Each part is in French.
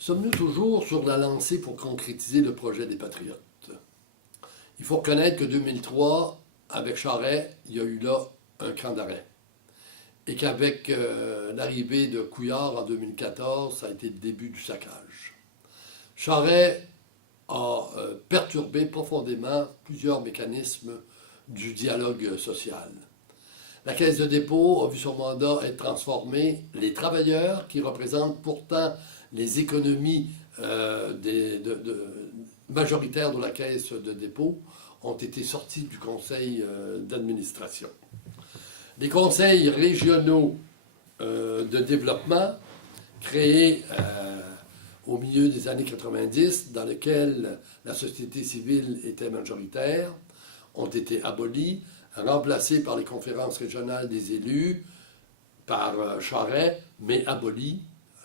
Sommes-nous toujours sur la lancée pour concrétiser le projet des Patriotes? Il faut reconnaître que 2003, avec Charest, il y a eu là un cran d'arrêt. Et qu'avec l'arrivée de Couillard en 2014, ça a été le début du saccage. Charest a perturbé profondément plusieurs mécanismes du dialogue social. La Caisse de dépôt a vu son mandat être transformé. Les travailleurs, qui représentent pourtant les économies majoritaires de la Caisse de dépôt, ont été sortis du conseil d'administration. Les conseils régionaux de développement, créés au milieu des années 90, dans lesquels la société civile était majoritaire, ont été abolis, remplacés par les conférences régionales des élus, par Charest, mais abolis,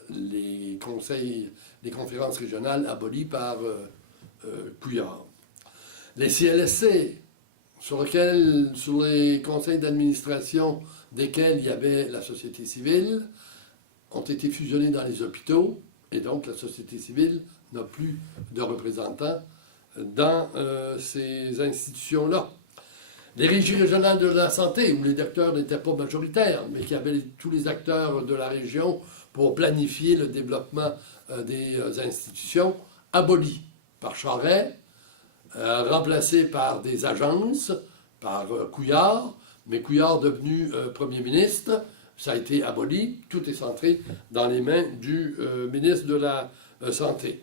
les conférences régionales abolies par Couillard. Les CLSC, sur les conseils d'administration desquels il y avait la société civile, ont été fusionnés dans les hôpitaux, et donc la société civile n'a plus de représentants dans ces institutions-là. Les régies régionales de la santé, où les docteurs n'étaient pas majoritaires, mais qui avaient tous les acteurs de la région pour planifier le développement des institutions, abolies par Charest, remplacées par des agences, par Couillard, mais Couillard devenu Premier ministre, ça a été aboli, tout est centré dans les mains du ministre de la Santé.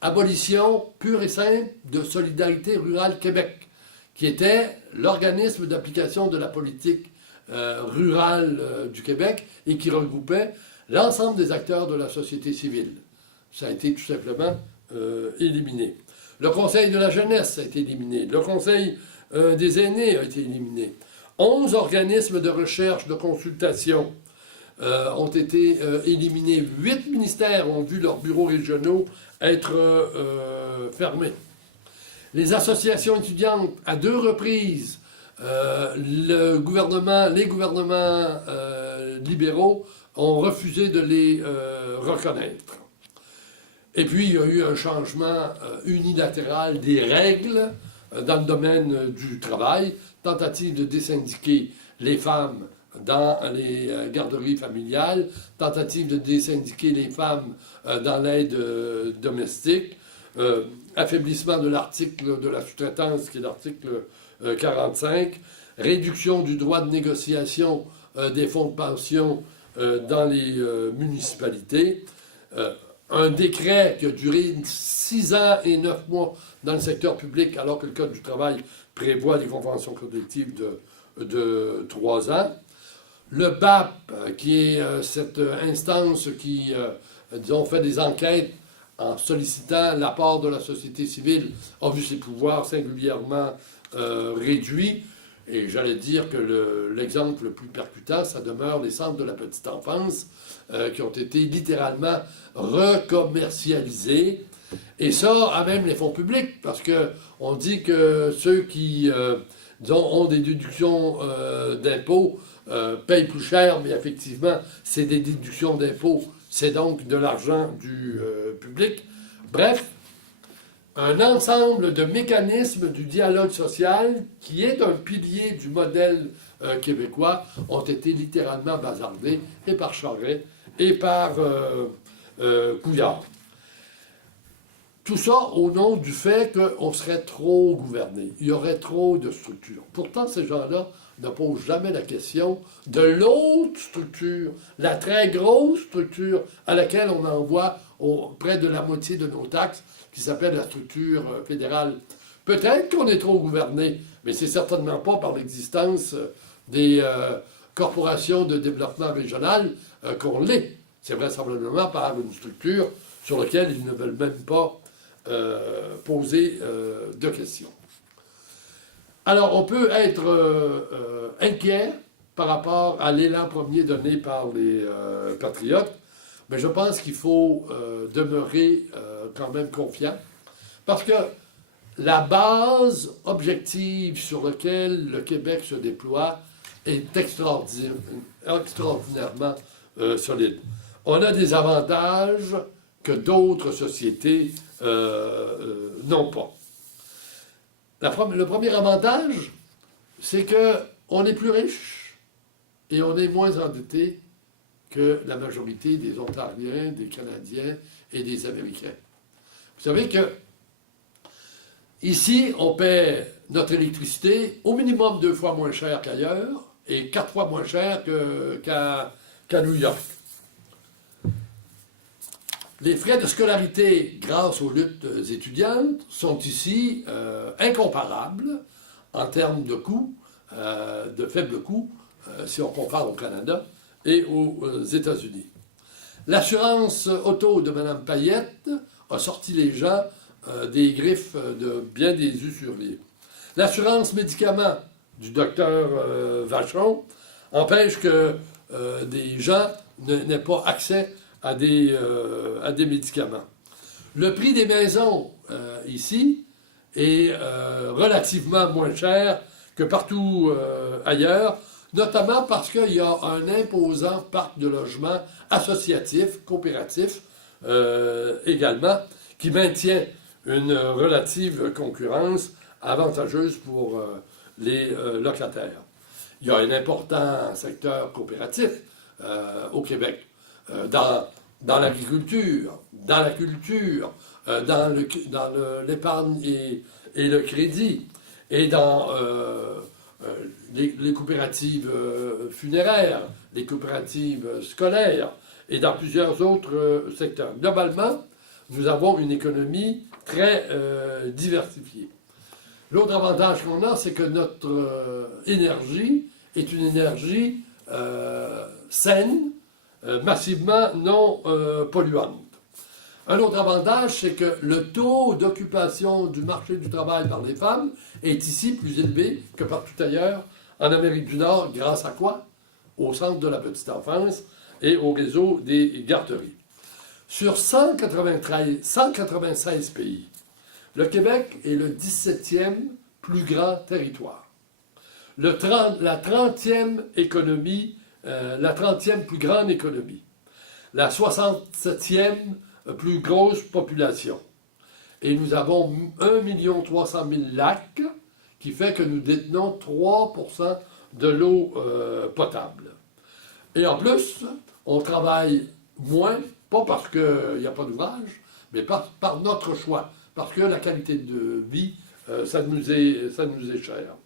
Abolition pure et simple de Solidarité Rurale Québec, qui était l'organisme d'application de la politique rurale du Québec et qui regroupait l'ensemble des acteurs de la société civile. Ça a été tout simplement éliminé. Le Conseil de la jeunesse a été éliminé. Le Conseil des aînés a été éliminé. 11 organismes de recherche, de consultation ont été éliminés. 8 ministères ont vu leurs bureaux régionaux être fermés. Les associations étudiantes, à 2 reprises, les gouvernements libéraux ont refusé de les reconnaître. Et puis, il y a eu un changement unilatéral des règles dans le domaine du travail, tentative de désyndiquer les femmes dans les garderies familiales, tentative de désyndiquer les femmes dans l'aide domestique, affaiblissement de l'article de la sous-traitance, qui est l'article 45, réduction du droit de négociation des fonds de pension dans les municipalités, un décret qui a duré 6 ans et 9 mois dans le secteur public, alors que le Code du travail prévoit des conventions collectives de 3 ans. Le BAP, qui est cette instance qui, disons, fait des enquêtes en sollicitant l'apport de la société civile, a vu ses pouvoirs singulièrement réduits. Et j'allais dire que l'exemple le plus percutant, ça demeure les centres de la petite enfance, qui ont été littéralement recommercialisés. Et ça, à même les fonds publics, parce qu'on dit que ceux qui disons, ont des déductions d'impôts payent plus cher, mais effectivement, c'est des déductions d'impôts, c'est donc de l'argent du public. Bref, un ensemble de mécanismes du dialogue social qui est un pilier du modèle québécois ont été littéralement bazardés et par Charest et par Couillard. Tout ça au nom du fait qu'on serait trop gouverné, il y aurait trop de structures. Pourtant, ces gens-là ne posent jamais la question de l'autre structure, la très grosse structure à laquelle on envoie près de la moitié de nos taxes, qui s'appelle la structure fédérale. Peut-être qu'on est trop gouverné, mais c'est certainement pas par l'existence des corporations de développement régional qu'on l'est. C'est vraisemblablement par une structure sur laquelle ils ne veulent même pas poser de questions. Alors, on peut être inquiet par rapport à l'élan premier donné par les Patriotes, mais je pense qu'il faut demeurer quand même confiant, parce que la base objective sur laquelle le Québec se déploie est extraordinairement solide. On a des avantages que d'autres sociétés n'ont pas. Le premier avantage, c'est qu'on est plus riche et on est moins endetté que la majorité des Ontariens, des Canadiens et des Américains. Vous savez que ici, on paie notre électricité au minimum 2 fois moins cher qu'ailleurs et 4 fois moins cher qu'à New York. Les frais de scolarité, grâce aux luttes étudiantes, sont ici incomparables en termes de coûts, de faibles coûts, si on compare au Canada et aux États-Unis. L'assurance auto de Mme Payette a sorti les gens des griffes de bien des usuriers. L'assurance médicaments du docteur Vachon empêche que des gens n'aient pas accès à des médicaments. Le prix des maisons ici est relativement moins cher que partout ailleurs, notamment parce qu'il y a un imposant parc de logements associatifs, coopératifs également, qui maintient une relative concurrence avantageuse pour les locataires. Il y a un important secteur coopératif au Québec, dans l'agriculture, dans la culture, dans l'épargne et le crédit, et dans les coopératives funéraires, les coopératives scolaires, et dans plusieurs autres secteurs. Globalement, nous avons une économie très diversifiée. L'autre avantage qu'on a, c'est que notre énergie est une énergie saine, massivement non polluante. Un autre avantage, c'est que le taux d'occupation du marché du travail par les femmes est ici plus élevé que partout ailleurs en Amérique du Nord, grâce à quoi? Au Centre de la petite enfance et au réseau des garderies. Sur 196 pays, le Québec est le 17e plus grand territoire. La 30e économie, la 30e plus grande économie. La 67e plus grosse population. Et nous avons 1 300 000 lacs, qui fait que nous détenons 3% de l'eau potable. Et en plus, on travaille moins, pas parce qu'il n'y a pas d'ouvrage, mais par notre choix, parce que la qualité de vie, ça nous est cher.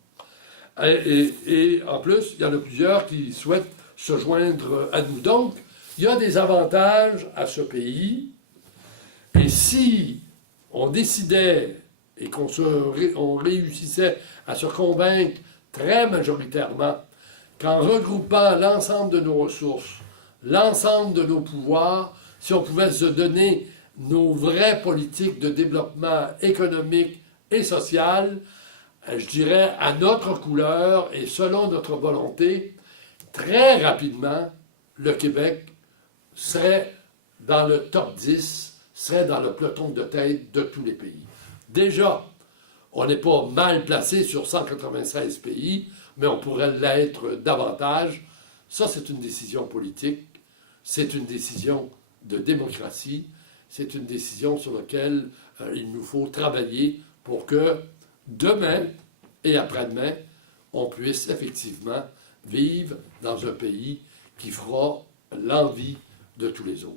Et en plus, il y en a plusieurs qui souhaitent se joindre à nous. Donc, il y a des avantages à ce pays. Et si on décidait et on réussissait à se convaincre très majoritairement qu'en regroupant l'ensemble de nos ressources, l'ensemble de nos pouvoirs, si on pouvait se donner nos vraies politiques de développement économique et social, je dirais à notre couleur et selon notre volonté, très rapidement, le Québec serait dans le top 10, serait dans le peloton de tête de tous les pays. Déjà, on n'est pas mal placé sur 196 pays, mais on pourrait l'être davantage. Ça, c'est une décision politique, c'est une décision de démocratie, c'est une décision sur laquelle il nous faut travailler pour que demain et après-demain, on puisse effectivement vivre dans un pays qui fera l'envie de tous les autres.